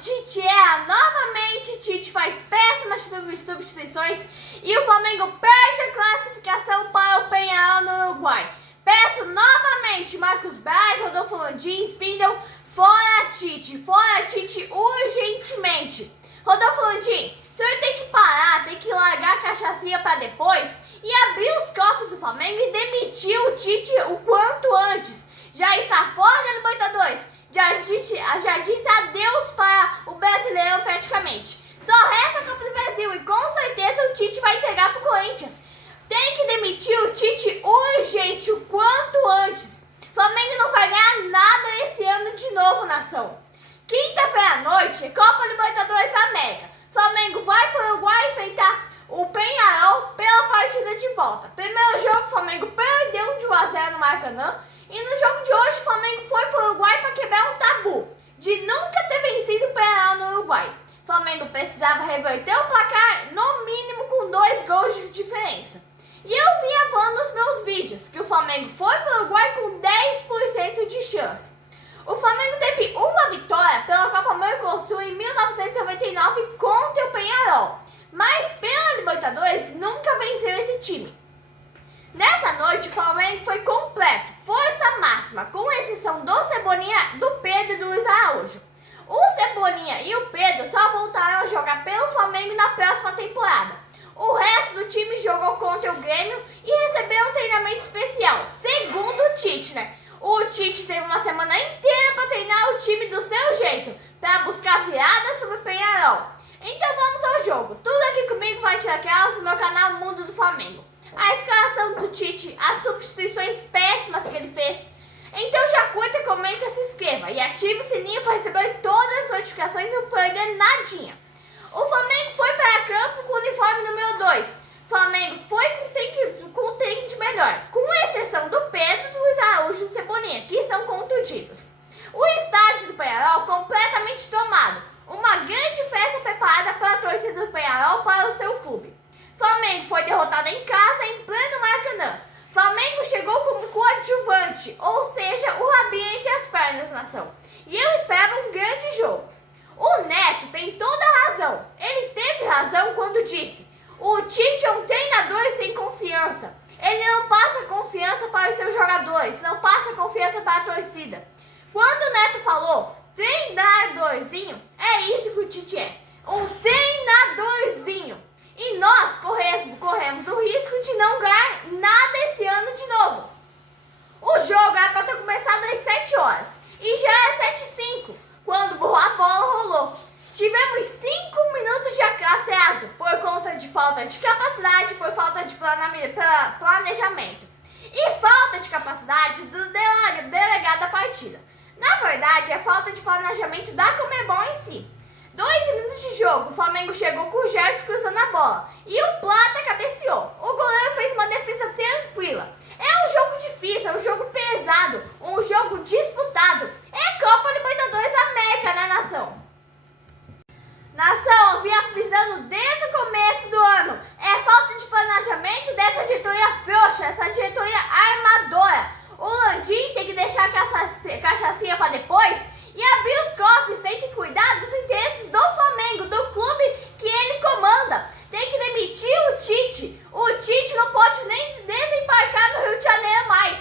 Tite erra novamente, Tite faz péssimas substituições e o Flamengo perde a classificação para o Peñarol no Uruguai. Peço novamente Marcos Braz, Rodolfo Landim, Spindle, fora Tite urgentemente. Rodolfo Landim, o senhor tem que parar, tem que largar a cachaçinha para depois e abrir os cofres do Flamengo e demitir o Tite o quanto antes. Já está fora da Libertadores, já disse adeus para o Brasileirão praticamente. Só resta a Copa do Brasil e com certeza o Tite vai entregar para o Corinthians. Tem que demitir o Tite urgente, o quanto antes. Flamengo não vai ganhar nada esse ano de novo, nação. Quinta-feira à noite, Copa Libertadores da América. Flamengo vai para o Uruguai enfrentar o Peñarol pela partida de volta. Primeiro jogo, o Flamengo perdeu de 1-0 no Maracanã. E no jogo de hoje, o Flamengo foi para o Uruguai para quebrar um tabu de nunca ter vencido o Peñarol no Uruguai. O Flamengo precisava reverter o placar, no mínimo com 2 gols de diferença. E eu vinha falando nos meus vídeos que o Flamengo foi para o Uruguai com 10% de chance. O Flamengo teve uma vitória pela Copa Mercosul em 1999 contra o Peñarol, mas pela Libertadores nunca venceu esse time. Nessa noite o Flamengo foi completo, força máxima, com exceção do Cebolinha, do Pedro e do Luiz Araújo. O Cebolinha e o Pedro só voltaram a jogar pelo Flamengo na próxima temporada. O resto do time jogou contra o Grêmio e recebeu um treinamento especial, segundo o Tite, né? O Tite teve uma semana inteira para treinar o time do seu jeito, para buscar virada sobre o Peñarol. Então vamos ao jogo. Tudo aqui comigo vai tirar aquelas no meu canal Mundo do Flamengo. A escalação do Tite, as substituições péssimas que ele fez. Então já curta, comenta, se inscreva e ative o sininho para receber todas as notificações e não perder nadinha. O Flamengo foi para campo com o uniforme número 2. Flamengo foi com o take de melhor, com exceção do Pedro, do Luiz Araújo e do Cebolinha, que estão contundidos. O estádio do Peñarol completamente tomado. Uma grande festa preparada para a torcida do Peñarol para o seu clube. Flamengo foi derrotado em casa em pleno Maracanã. Flamengo chegou como coadjuvante, ou seja, o rabinho entre as pernas, nação. E eu esperava um grande jogo. O Neto tem toda a razão. Ele teve razão quando disse: o Tite é um treinador sem confiança. Ele não passa confiança para os seus jogadores, não passa confiança para a torcida. Quando o Neto falou treinadorzinho, é isso que o Tite é. Um treinadorzinho. E nós corremos o risco de não ganhar nada esse ano de novo. O jogo era para ter começado às 7 horas. E já é 7h05, quando a bola rolou. Tivemos 5 minutos de atraso por conta de falta de capacidade, por falta de planejamento. E falta de capacidade do delegado da partida. Na verdade, é falta de planejamento da Conmebol em si. 2 minutos de jogo, o Flamengo chegou com o Gerson cruzando a bola e o Plata cabeceou. O goleiro fez uma defesa tranquila. É um jogo difícil, é um jogo pesado, um jogo disputado. É Copa Libertadores da América, né, nação? Nação, eu vim avisando desde o começo do ano. É falta de planejamento dessa diretoria frouxa, essa diretoria armadora. O Landim tem que deixar a cachaçinha para depois e abrir os cofres, tem que cuidar dos interesses do Flamengo, do clube que ele comanda. Tem que demitir o Tite. O Tite não pode nem desembarcar no Rio de Janeiro mais.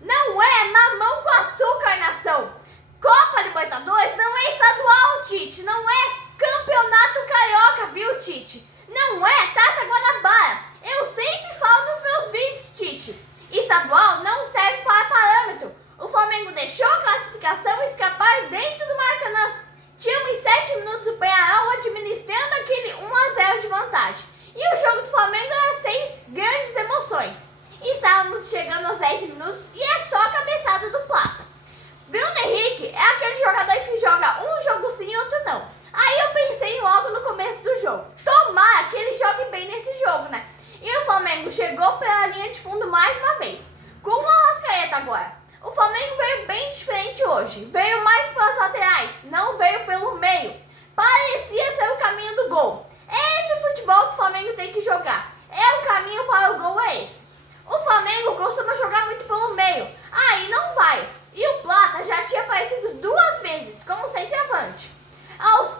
Não é mamão com açúcar, nação. Copa Libertadores não é estadual, Tite. Não é campeonato carioca, viu, Tite? Não é Taça Guanabara. Eu sempre falo nos meus vídeos, Tite. Estadual não serve para parâmetro. O Flamengo deixou a classificação escapar dentro do Maracanã. Tínhamos 7 minutos do Peñarol administrando aquele 1-0 de vantagem. E o jogo do Flamengo era 6 grandes emoções. Estávamos chegando aos 10 minutos e é só a cabeçada do Plata. Bruno Henrique é aquele jogador que joga um jogo sim e outro não. Aí eu pensei logo no começo do jogo. Tomara que ele jogue bem nesse jogo, né? E o Flamengo chegou pela linha de fundo mais uma vez. Com o Arrascaeta agora. O Flamengo veio bem diferente hoje. Veio mais pelas laterais, não veio pelo meio. Parecia ser o caminho do gol. É esse futebol que o Flamengo tem que jogar. É o caminho para o gol, é esse. O Flamengo costuma jogar muito pelo meio. Aí não vai. E o Plata já tinha aparecido 2 vezes como centroavante. Aos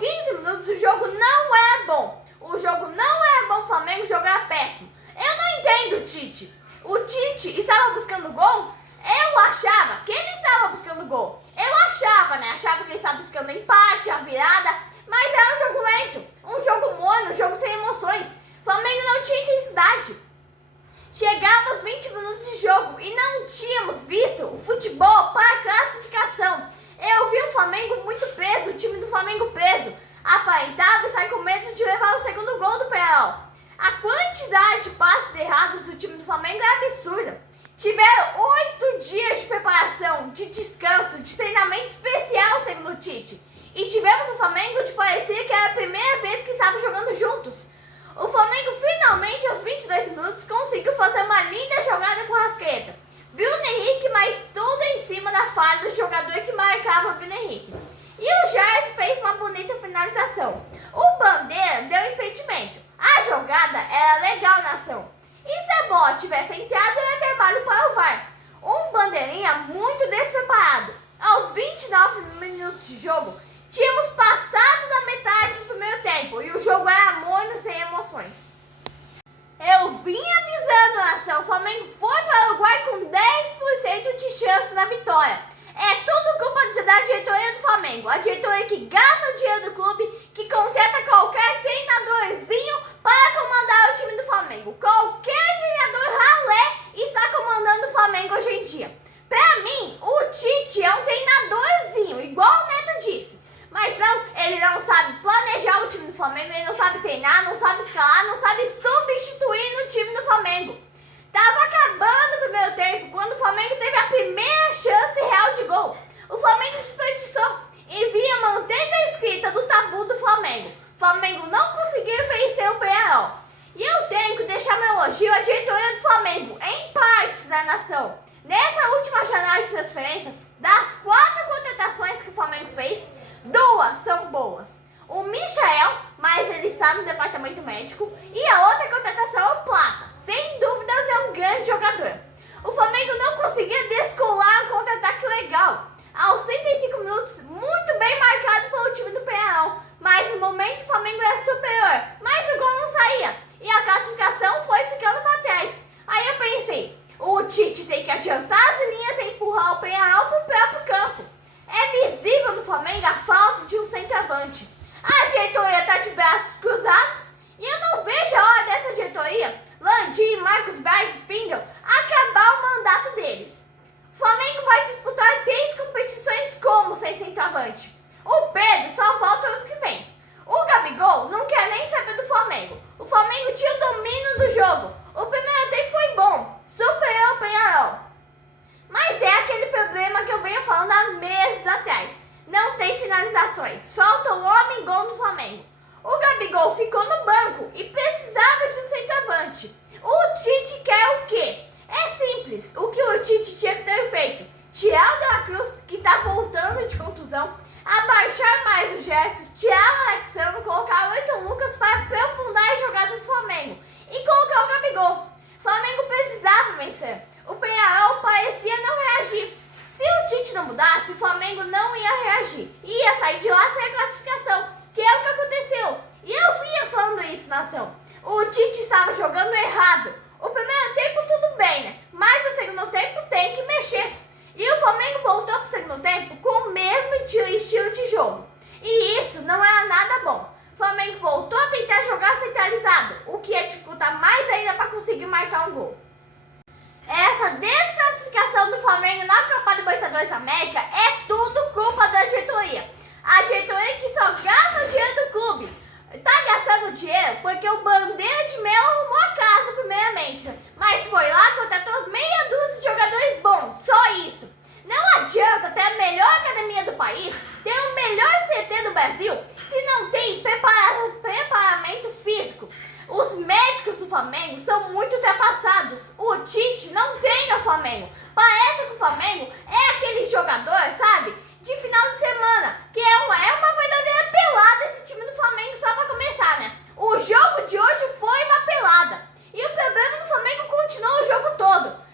descanso, de treinamento especial, segundo o Tite. E tivemos o Flamengo de parecer que era a primeira vez que estavam jogando juntos. O Flamengo finalmente, aos 22 minutos, conseguiu fazer uma linda jogada com o Rascaeta. Bruno Henrique, mas tudo em cima da falha do jogador que marcava o Bruno Henrique. E o Gerson fez uma bonita finalização. O Bandeira deu impedimento. A jogada era legal na ação. E se a bola tivesse entrado, era trabalho para o VAR. Um bandeirinha muito despreparado. Aos 29 minutos de jogo, tínhamos passado da metade do primeiro tempo e o jogo era morno, sem emoções. Eu vim avisando, nação. O Flamengo foi para o Uruguai com 10% de chance na vitória. É tudo culpa da diretoria do Flamengo. A diretoria que gasta o dinheiro do clube, que contrata qualquer treinadorzinho para comandar o time do Flamengo. Qualquer treinador ralé está comandando o Flamengo hoje em dia. Pra mim, o Tite é um treinadorzinho, igual o Neto disse. Mas não, ele não sabe planejar o time do Flamengo, ele não sabe treinar, não sabe escalar, não sabe substituir no time do Flamengo. Tava acabando o primeiro tempo, quando o Flamengo teve a primeira chance real de gol. O Flamengo desperdiçou e vinha mantendo a escrita do tabu do Flamengo. O Flamengo não conseguiu vencer o Penharol. E eu tenho que deixar meu elogio à diretoria do Flamengo, em partes, da nação. Nessa última janela de transferências, das 4 contratações que o Flamengo fez, 2 são boas. O Michael, mas ele está no departamento médico, e a outra contratação é o Plata. Sem dúvidas é um grande jogador. O Flamengo não conseguia descolar um contra-ataque legal. Aos 105 minutos, muito bem marcado pelo time do Penharol. Mas no momento o Flamengo era superior, mas o gol não saía. E a classificação foi ficando para trás. Aí eu pensei, o Tite tem que adiantar as linhas e empurrar o Penharol para o próprio campo. É visível no Flamengo a falta de um centroavante. A diretoria está de braços cruzados e eu não vejo a hora dessa diretoria, Landim, Marcos Braz e Spindle, acabar o mandato deles. O Flamengo vai disputar 3 competições como sem centroavante. O Pedro só volta ano que vem. O Gabigol não quer nem saber do Flamengo. O Flamengo tinha o domínio do jogo. O primeiro tempo foi bom, superou o Penharol. Mas é aquele problema que eu venho falando há meses atrás. Não tem finalizações. Falta o homem-gol no Flamengo. O Gabigol ficou no banco e precisava de um centroavante. O Tite quer o quê? É simples. O que o Tite tinha que ter feito? Tirar o De La Cruz, que está voltando de contusão, abaixar mais o Gerson, tirar o Alexandre, colocar o Ayrton Lucas para aprofundar as jogadas do Flamengo e colocar o Gabigol. O Flamengo precisava vencer. O Penharol parecia não reagir. Se o Tite não mudasse, o Flamengo não ia reagir. Ia sair de lá sem a classificação, que é o que aconteceu. E eu vinha falando isso, nação. O Tite estava jogando errado. O primeiro tempo tudo bem, né? Mas o segundo tempo tem que mexer. E o Flamengo voltou para o segundo tempo com o mesmo estilo de jogo. E isso não era nada bom. O Flamengo voltou a tentar jogar centralizado, o que ia dificultar mais ainda para conseguir marcar um gol. Essa desclassificação do Flamengo na Copa Libertadores da América é tudo culpa da diretoria. A diretoria que só gasta o dinheiro do clube. Tá gastando dinheiro porque o Bandeira de Melo arrumou a casa primeiramente, mas foi lá e contratou meia dúzia de jogadores bons, só isso. Não adianta ter a melhor academia do país, ter o melhor CT do Brasil, se não tem preparamento físico. Os médicos do Flamengo são muito ultrapassados. O Tite não treina o Flamengo. Parece que o Flamengo é aquele jogador, sabe, de final de semana, que é uma verdadeira pelada esse time do Flamengo, só pra começar, né? O jogo de hoje foi uma pelada. E o problema do Flamengo continuou o jogo todo.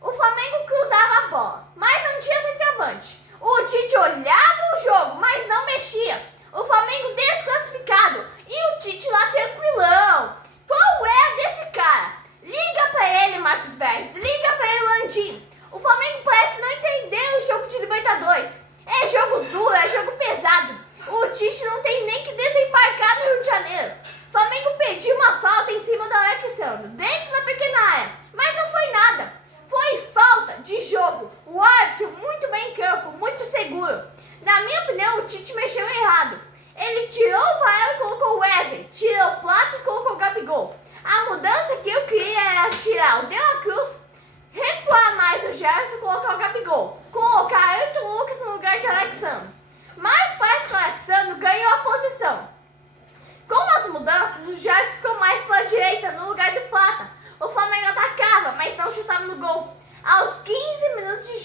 O Flamengo cruzava a bola, mas não tinha centroavante. O Tite olhava o jogo, mas não mexia. O Flamengo desclassificado e o Tite lá tranquilão. Qual é a desse cara? Liga pra ele, Marcos Braz, liga pra ele, Landim. O Flamengo parece não entender o jogo de Libertadores. É jogo duro, é jogo pesado. O Tite não tem nem que desembarcar no Rio de Janeiro. O Flamengo pediu uma falta em cima do Alexandre, dentro da pequena área, mas não foi nada. Foi falta de jogo. O árbitro muito bem em campo, muito seguro. Na minha opinião, o Tite mexeu errado. Ele tirou o Varela e colocou o Wesley, tirou o Plata e colocou o Gabigol. A mudança que eu queria era tirar o De La Cruz, recuar mais o Gerson e colocar o Gabigol.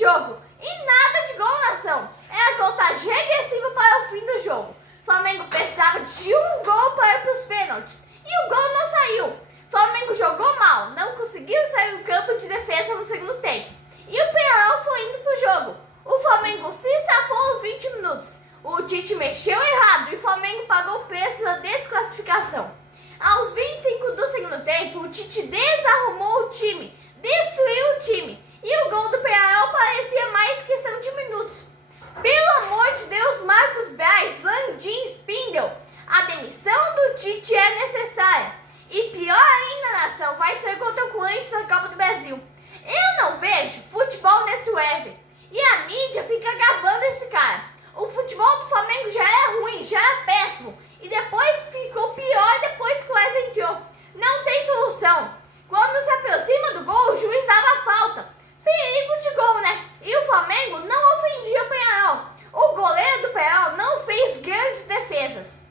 jogo. E nada de gol, nação. É a contagem regressiva para o fim do jogo. O Flamengo precisava de um gol para ir para os pênaltis. E o gol não saiu. O Flamengo jogou mal, não conseguiu sair do campo de defesa no segundo tempo. E o Penharol foi indo para o jogo. O Flamengo se safou aos 20 minutos. O Tite mexeu errado e o Flamengo pagou o preço da desclassificação. Aos 25 do segundo tempo, o Tite desarrumou o time, destruiu o time. E o gol do Penharol parecia mais questão de minutos. Pelo amor de Deus, Marcos Braz, Landim, Spindle, a demissão do Tite é necessária. E pior ainda, nação, vai ser contra o Corinthians na Copa do Brasil. Eu não vejo futebol nesse Wesley. E a mídia fica gravando esse cara. O futebol do Flamengo já era ruim, já era péssimo. E depois ficou pior depois que o Wesley entrou. Não tem solução. Quando se aproxima do gol, o juiz dava falta. Perigo de gol, né? E o Flamengo não ofendia o Penharol. O goleiro do Penharol não fez grandes defesas.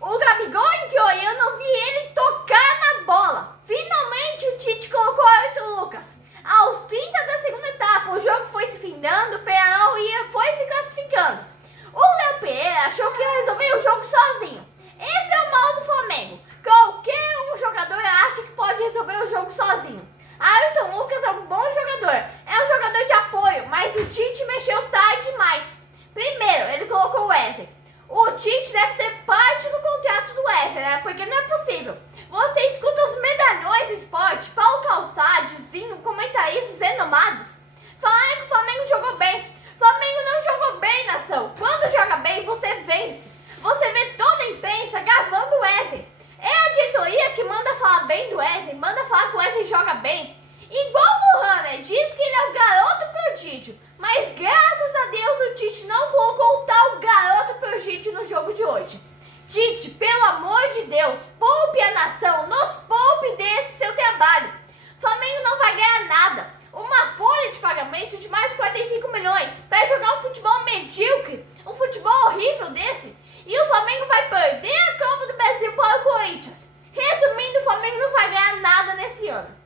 O Gabigol entrou e eu não vi ele tocar na bola. Finalmente o Tite colocou o Arthur Lucas. Aos 30 da segunda etapa, o jogo foi se findando, o Penharol foi se classificando. O Léo Pereira achou que ia resolver o jogo sozinho. Esse é o mal do Flamengo. Qualquer um jogador acha que pode resolver o jogo sozinho. Ayrton Lucas é um bom jogador, é um jogador de apoio, mas o Tite mexeu tarde demais. Primeiro, ele colocou o Wesley. O Tite deve ter parte do contrato do Wesley, né? Porque não é possível. Você escuta os medalhões do esporte, Paulo Calçade, Zinho, comentaristas renomados, falarem que o Flamengo jogou bem. O Flamengo não jogou bem, nação. Quando joga bem, você vence. Você vê toda a imprensa gravando o Wesley. É a diretoria que manda falar bem do Wesley, manda falar que o Wesley joga bem. Igual o Luan, né? Diz que ele é o garoto prodígio. Mas graças a Deus o Tite não colocou o tal garoto prodígio no jogo de hoje. Tite, pelo amor de Deus, poupe a nação, nos poupe desse seu trabalho. O Flamengo não vai ganhar nada. Uma folha de pagamento de mais de 45 milhões para jogar um futebol medíocre, um futebol horrível desse. E o Flamengo vai perder a Copa do Brasil para o Corinthians. Resumindo, o Flamengo não vai ganhar nada nesse ano.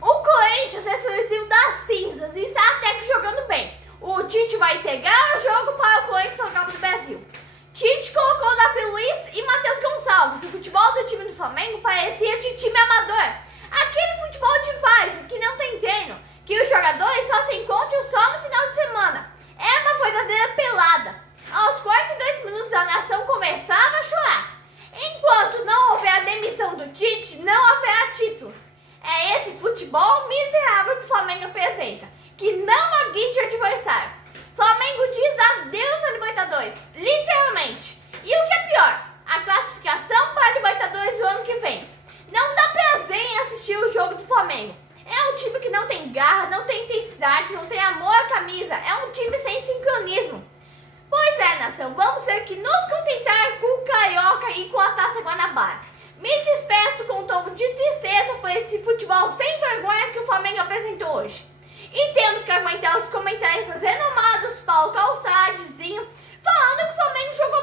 O Corinthians ressurgiu das cinzas e está até que jogando bem. O Tite vai entregar o jogo para o Corinthians na Copa do Brasil. Tite colocou Davi Luiz e Matheus Gonçalves. O futebol do time do Flamengo parecia de time amador. Aquele futebol de várzea que não tem treino, que os jogadores só se encontram só no final de semana. É uma verdadeira pelada. Aos 42 minutos a nação começava a chorar. Enquanto não houver a demissão do Tite, não haverá títulos. É esse futebol miserável que o Flamengo apresenta, que não agride o adversário. Flamengo diz adeus à Libertadores, literalmente. E o que é pior, a classificação para a Libertadores do ano que vem. Não dá prazer em assistir o jogo do Flamengo. É um time que não tem garra, não tem intensidade, não tem amor à camisa. É um time sem sincronismo. Pois é, nação, vamos ter que nos contentar com o Carioca e com a Taça Guanabara. Me despeço com um tom de tristeza por esse futebol sem vergonha que o Flamengo apresentou hoje. E temos que aguentar os comentários renomados, Paulo Calçade, Zinho, falando que o Flamengo jogou